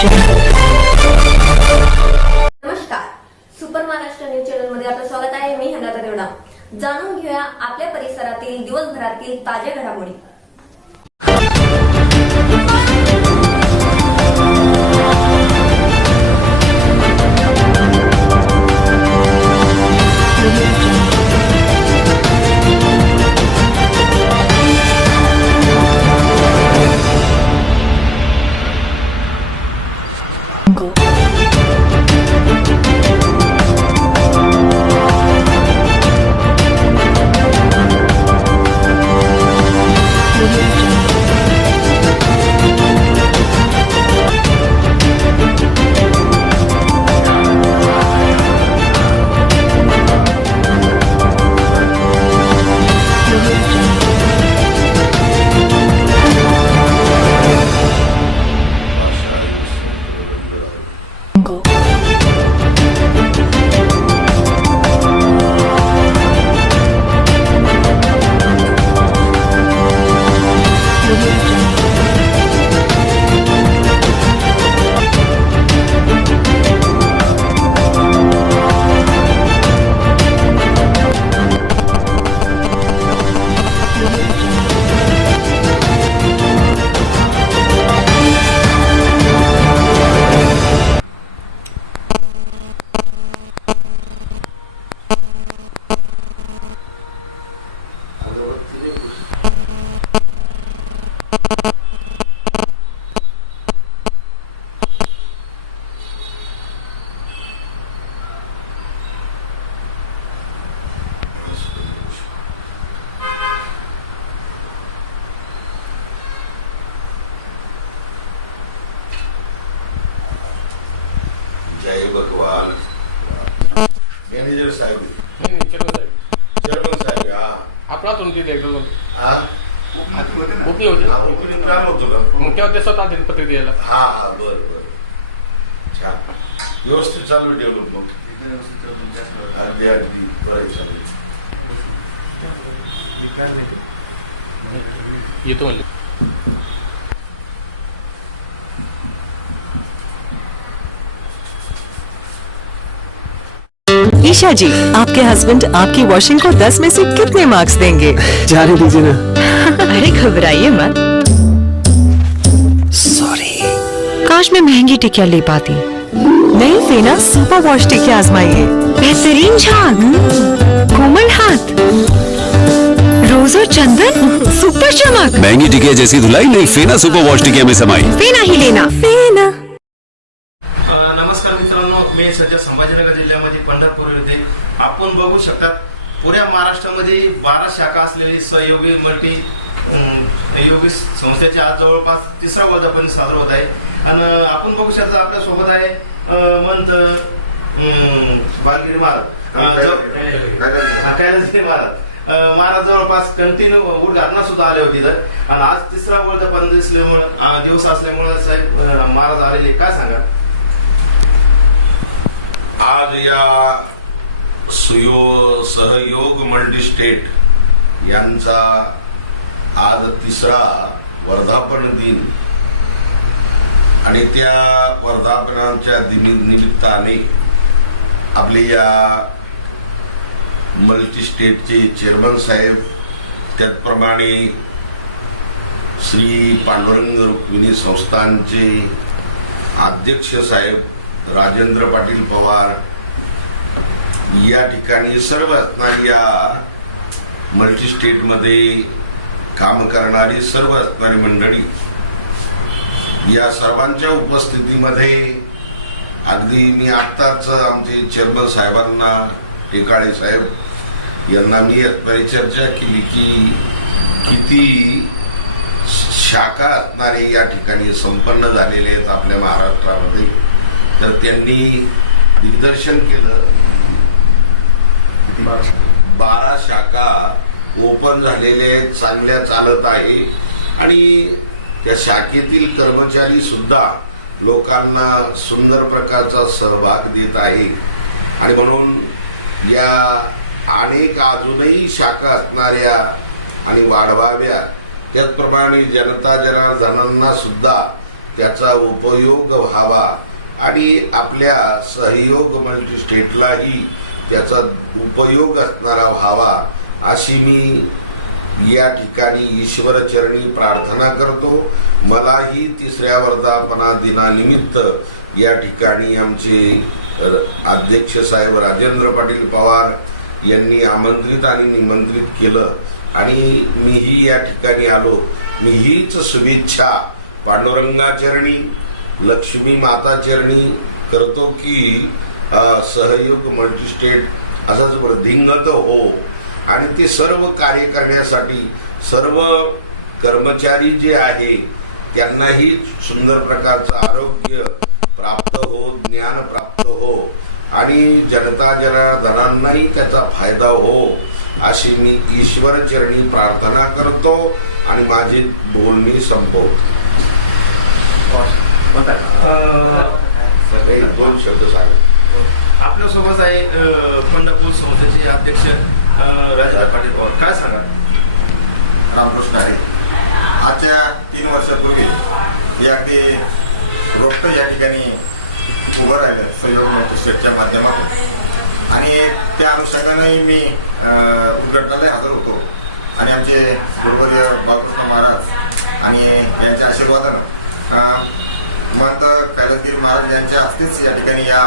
नमस्कार, super Maharashtra news channel मध्ये आपलं स्वागत आहे. मी हनाता देवडा. जाणून घेऊया आपल्या परिसरातील दिवसभरातील ताज्या घडामोडी. जय भगवान. मॅनेजर साहेब नहीं चेयरमैन चेअरमन साहेब आपला तो उनकी देख लो हा बुक नहीं होती हा काम होतो ना. मग तेव्हा ते स्वतः देतात पत्रिका द्यायला. हा बर बर छान व्यवस्थित चालू डेव्हलपमेंट अगदी अगदी बरं चालू येतो म्हणले. ईशा जी, आपके हस्बैंड आपकी वॉशिंग को 10 में से कितने मार्क्स देंगे? जाने दीजिए ना। अरे घबराइए मत. सॉरी। काश मैं महंगी टिकिया ले पाती. नहीं फेना सुपर वॉश टिकिया आजमाइए. बेहतरीन झाग, कोमल हाथ, रोज और चंदन, सुपर चमक. महंगी टिकिया जैसी धुलाई नहीं, फेना सुपर वॉश टिकिया में समाई. फेना ही लेना. फेना. नमस्कार मित्रांनो, मी सध्या संभाजीनगर जिल्ह्यामध्ये पंढरपूर येथे आपण बघू शकतात. पुऱ्या महाराष्ट्रामध्ये 12 शाखा असलेली सहयोगी मल्टी योगी संस्थेचे आज जवळपास 3रा वर्धापन साजरा होत आहे. आणि आपण बघू शकता आपल्या सोबत आहे मंत बालगिरी महाराज, कैलासगिरी महाराज. महाराज जवळपास कंटिन्यू उद्घाटना सुद्धा आले होते इथं. आणि आज 3रा वर्धापन दिवस असल्यामुळे साहेब महाराज आलेले, काय सांगा? आज या सहयोग मल्टी स्टेट यांचा आज 3रा वर्धापन दिन आणि त्या वर्धापनाच्या निमित्ताने आपले या मल्टी स्टेटचे चेअरमन साहेब, त्याचप्रमाणे श्री पांडुरंग रुक्मिणी संस्थानचे अध्यक्ष साहेब राजेंद्र पाटील पवार, या ठिकाणी सर्व असणारी या मल्टी स्टेट मध्ये काम करणारी सर्व असणारी मंडळी, या सर्वांच्या उपस्थितीमध्ये अगदी मी आत्ताच आमचे चेअरमन साहेबांना, टेकाळे साहेब यांना मी परिचर्चा केली की किती शाखा असणारे या ठिकाणी संपन्न झालेले आहेत आपल्या महाराष्ट्रामध्ये. तर त्यांनी दिग्दर्शन केलं. 12 शाखा ओपन झालेल्या आहेत, चांगल्या चालत आहे. आणि त्या शाखेतील कर्मचारी सुद्धा लोकांना सुंदर प्रकारचा सहभाग देत आहे. आणि म्हणून या अनेक अजूनही शाखा असणाऱ्या आणि वाढवाव्या, त्याचप्रमाणे जनता जनार्दनांना सुद्धा त्याचा उपयोग व्हावा आणि आपल्या सहयोग मल्टीस्टेटलाही त्याचा उपयोग असणारा व्हावा अशी मी या ठिकाणी ईश्वरचरणी प्रार्थना करतो. मलाही 3ऱ्या वर्धापना दिनानिमित्त या ठिकाणी आमचे अध्यक्ष साहेब राजेंद्र पाटील पवार यांनी आमंत्रित आणि निमंत्रित केलं आणि मीही या ठिकाणी आलो. मी हीच शुभेच्छा पांडुरंगाचरणी लक्ष्मी माता चरणी करतो की सहयोग मल्टीस्टेट असाच वृद्धिंगत हो आणि ते सर्व कार्य करण्यासाठी सर्व कर्मचारी जे आहे त्यांनाही सुंदर प्रकारचं आरोग्य प्राप्त हो, ज्ञान प्राप्त हो आणि जनता जनार्दनांनाही त्याचा फायदा हो अशी मी ईश्वरचरणी प्रार्थना करतो आणि माझे बोलणी संपवतो. सगळे 2 शब्द सांगा. आपल्यासोबत आहे पंढरपूर संस्थेचे अध्यक्ष राजेंद्र पाटील पवार. काय सांगा? रामकृष्ण आहे. आजच्या 3 वर्षापूर्वी हे अगदी रोपटं या ठिकाणी उभं राहिलं सहयोग मल्टीस्टेटच्या माध्यमातून आणि त्या अनुषंगाने मी उद्घाटनाला हजर होतो आणि आमचे गुरुवर्य बाळकृष्ण महाराज आणि यांच्या आशीर्वादानं महंत कैलासगिरी महाराज यांच्या हस्तेच या ठिकाणी या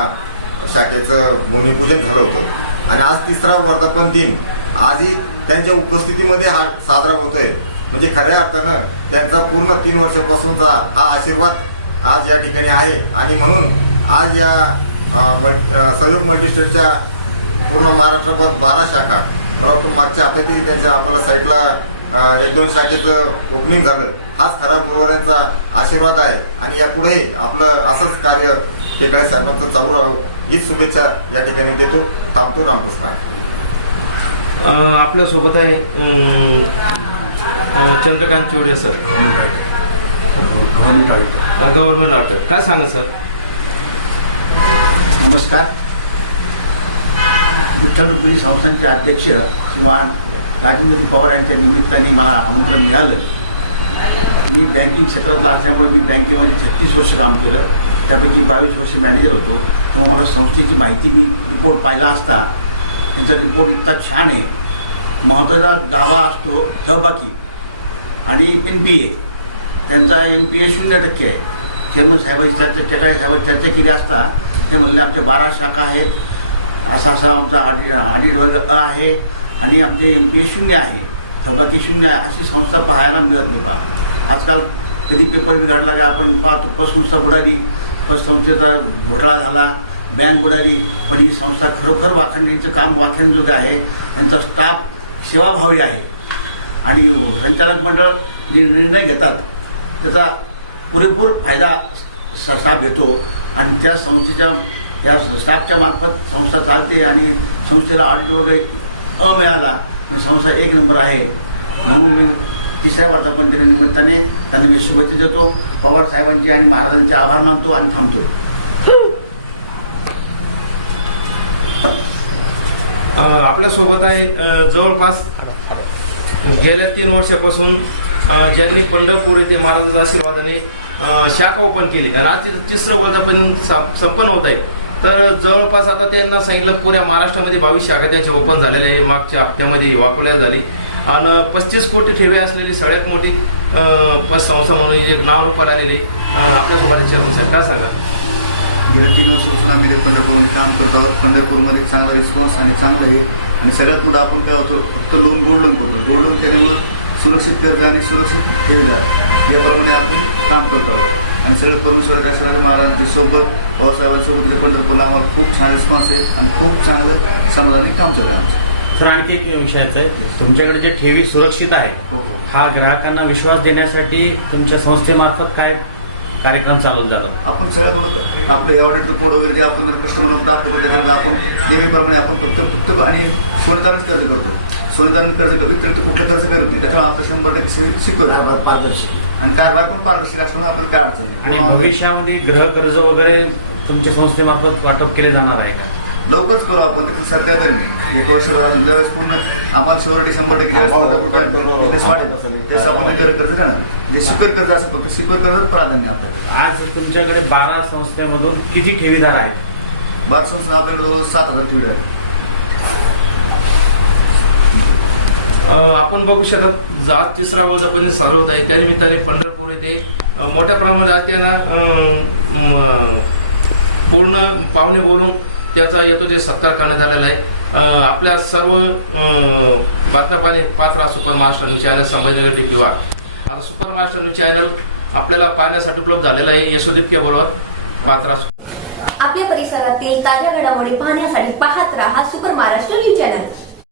शाखेचं भूमिपूजन झालं होतं आणि आज 3रा वर्धापन दिन आजही त्यांच्या उपस्थितीमध्ये हा साजरा होतोय. म्हणजे खऱ्या अर्थानं त्यांचा पूर्ण 3 वर्षापासूनचा हा आशीर्वाद आज या ठिकाणी आहे आणि म्हणून आज या सहयोग मल्टीस्टेटच्या पूर्ण महाराष्ट्रात 12 शाखा परंतु मागच्या हप्त्यातही त्यांच्या आपल्याला साईडला 1-2 शाखेचं ओपनिंग झालं. हाच खरा गुरुवारांचा आशीर्वाद आहे आणि यापुढे आपलं असंच कार्य हे काय सर्वांचं चालू राहावं हीच शुभेच्छा या ठिकाणी देतो. थांबतो. रामकृष्ण. आपल्यासोबत आहे चंद्रकांत चिवडे सर, गव्हर्नमेंट ऑर्डर. काय सांगा सर? नमस्कार. विठ्ठल रुक्मिणी संस्थांचे अध्यक्ष श्रीमान राजेंद्र पवार यांच्या निमित्ताने मला आमंत्रण मिळालं. मी बँकिंग क्षेत्रातला असल्यामुळे मी बँकेमध्ये 36 वर्ष काम केलं. त्यापैकी 22 वर्ष मॅनेजर होतो. तेव्हा मला संस्थेची माहिती मी रिपोर्ट पाहिला असता त्यांचा रिपोर्ट इतका छान आहे. महत्त्वाचा दावा असतो थबाकी आणि NPA. त्यांचा NPA 0% आहे. चेअरमन साहेबांची चर्चा टेकाळे साहेबांची चर्चा केली असता ते म्हणले आमच्या 12 शाखा आहेत, असा आमचा ऑडिट वर्ग आहे आणि आमचे NPA 0 आहे, थबाकी 0 आहे. अशी संस्था पाहायला मिळत नव्हता. आजकाल कधी पेपर बिघडला की आपण पाहतो पत संस्था बुडाली, पत संस्थेचा घोटाळा झाला, बँक बुडाली. पण ही संस्था खरोखर वाखाणण्याचं काम वाखाणजोगं आहे. त्यांचा स्टाफ सेवाभावी आहे आणि संचालक मंडळ जे निर्णय घेतात त्याचा पुरेपूर फायदा स्टाफ घेतो आणि त्या संस्थेच्या या स्टाफच्या मार्फत संस्था चालते आणि संस्थेला ऑडिट वगैरे मिळाला आणि संस्था 1 नंबर आहे. म्हणून मी 3ऱ्या वर्धापन दिनानिमित्ताने त्यांना मी शुभेच्छा देतो. पवार साहेबांचे आणि महाराजांचे आभार मानतो आणि थांबतो. आपल्यासोबत आहे जवळपास गेल्या 3 वर्षापासून ज्यांनी पंढरपूर येथे महाराजांच्या आशीर्वादाने शाखा ओपन केली आणि आज 3रं वर्धापन संपन्न होत आहे. तर जवळपास आता त्यांना सांगितलं पुऱ्या महाराष्ट्रामध्ये 22 शाखा त्यांच्या ओपन झालेल्या आहे. मागच्या हप्त्यामध्ये वाकोल्यात झाली आणि 35 कोटी ठेवी असलेली सगळ्यात मोठी संस्था म्हणून जे नाव रूपाला आलेले आपल्यासोबत चेअरमन साहेब. काय सांगा? गेल्या 3 वर्षापासून आम्ही पंढरपूरमध्ये काम करत आहोत. पंढरपूरमध्ये चांगला रिस्पॉन्स आणि चांगलं आहे आणि सगळ्यात मोठं आपण काय होतो फक्त गोल्ड लोन करतो. गोल्ड लोन केल्यामुळं सुरक्षित कर्ज आणि सुरक्षित ठेवीदार याप्रमाणे आपण काम करत आहोत आणि सगळं परमेश्वर सगळ्या महाराजांच्या सोबत भाऊसाहेबांसोबत जे पंढरपूरला आम्हाला खूप छान रिस्पॉन्स आहे आणि खूप चांगलं समाधानी काम चालू आहे आमचं. सर आणखी एक विषयाचं आहे, तुमच्याकडे जे ठेवी सुरक्षित आहे हा ग्राहकांना विश्वास देण्यासाठी तुमच्या संस्थेमार्फत काय कार्यक्रम चालवला जातो? आपण सगळ्यात आपले ऑडिटचं कोड वगैरे जे आपण कस्टमर आपल्याकडे आपण नेहमीप्रमाणे आपण फक्त आणि सोनेदारच कर्ज करतो. सोनेदार कर्ज व्यतिरिक्त कुठलं कर्ज करत नाही. त्याच्यामुळे आपलं 100% सिक्युअर पारदर्शक आणि कारभार पण पारदर्शक असल्यामुळे आपल्याला काय अडचण नाही. आणि भविष्यामध्ये गृह कर्ज वगैरे तुमच्या संस्थेमार्फत वाटप केले जाणार आहे का? लवकरच करू आपण. सध्या तरी 1 वर्ष ज्यावेळेस पूर्ण आम्हाला शुअरिटी 100% वाढेल त्यावेळेस आपण कर्ज करणार. जे सिक्युअर कर्ज असं फक्त सिक्युअर कर्ज प्राधान्य आपल्याला. आज तुमच्याकडे 12 संस्थेमधून किती ठेवीदार आहेत? बार संस्था आपल्याकडे जवळ 7,000 ठेवी आहे. आपण बघू शकत आज तिसरा वर्धापन चालू होत आहे. त्यानिमित्ताने पंढरपूर येथे मोठ्या प्रमाणात त्यांना पूर्ण पाहुणे बोलून त्याचा येतो ते सत्कार करण्यात आलेला आहे. आपल्या सर्व बातम्या पाहिजे Patra super Maharashtra news channel Sambhajinagar T किंवा आता सुपर महाराष्ट्र न्यूज चॅनल आपल्याला पाहण्यासाठी उपलब्ध झालेला आहे. यशोदीप्य बोलवर पात्रा. आपल्या परिसरातील ताज्या घडामोडी पाहण्यासाठी पाहत राहा सुपर महाराष्ट्र न्यूज चॅनल.